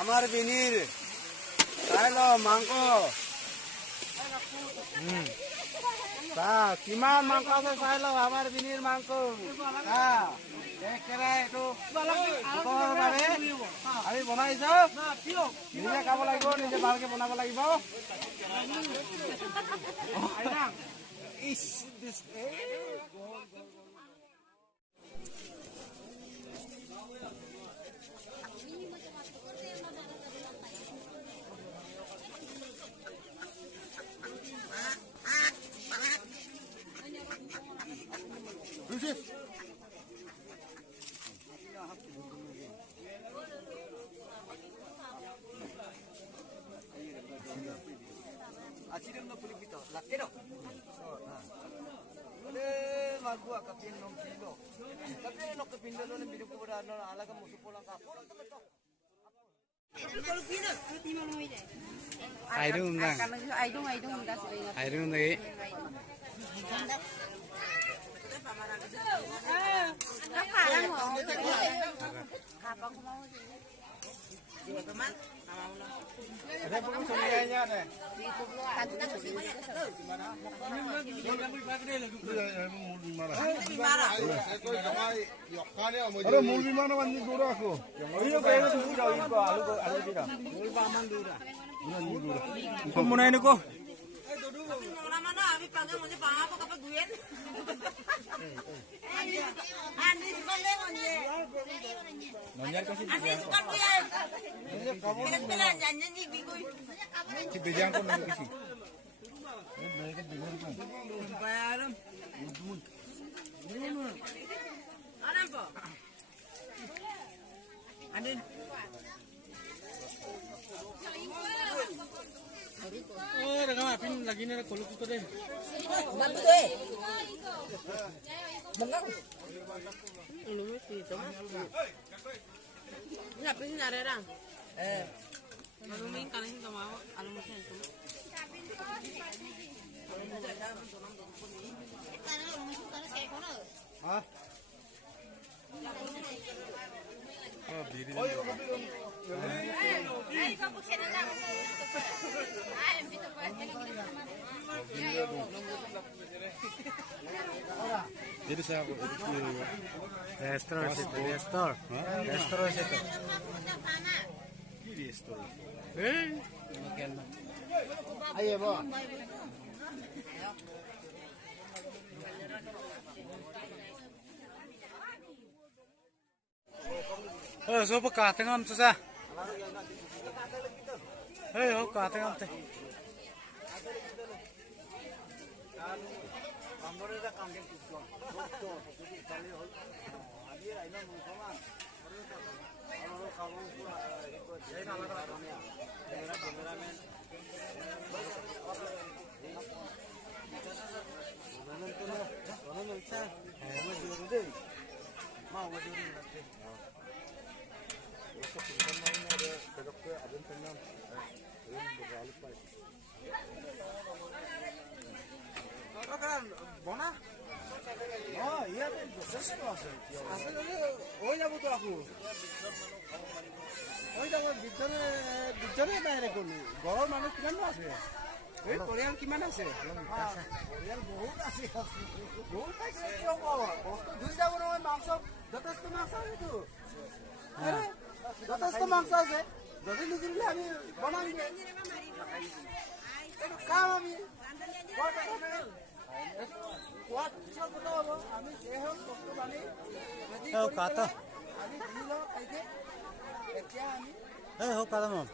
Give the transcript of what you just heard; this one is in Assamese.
আমার বিনির চাইলো মাংস কিমান মাংস আছে চাইলো আমার বিনির মাংস আমি বনাইছো নিজে খাব লাগিব নিজে ভালকে বনাব লাগিব Acirin no pulipito, lakero. Ade magua kapin nom kilo. Kapin no kapin do ne biru ko no alaga musupolang ka. Aidung nang. Aidung enggak sering. Aidung lagi. Kapalang mo. Kapang mo. Teman, ada pun semuanya deh. अरे मूल विमान बंदी दूर रखो मुनाई नको lagi nih kalau kita deh. Bantu deh. Bengkak. Lu mesti itu. Enggak bisa nyari orang. Kalau main kalian enggak mau, kalau mesti itu. Hah? Oh, biri. Jadi saya itu Restor itu. Ayo, Bo. So pagkating am to sa. Pagkating am te. Bona? Oh, iya deh, যথেষ্ট আছে। আছে যদি হৈ যাব তো আকৌ। হৈ যাব বিজনে নাই কোনো। ঘৰৰ মানুহ কিমান আছে? এই পৰিয়াল কিমান আছে? পৰিয়াল বহুত আছে। বহুত আছে কিয় ক'ব? বস্তু ধুই যাব নহয় মাংস যথেষ্ট মাংস আছেতো। যথেষ্ট মাংস আছে। যদি নিদিলে আমি বনাম দে। এইটো কাম আমি। kata. Kata mom.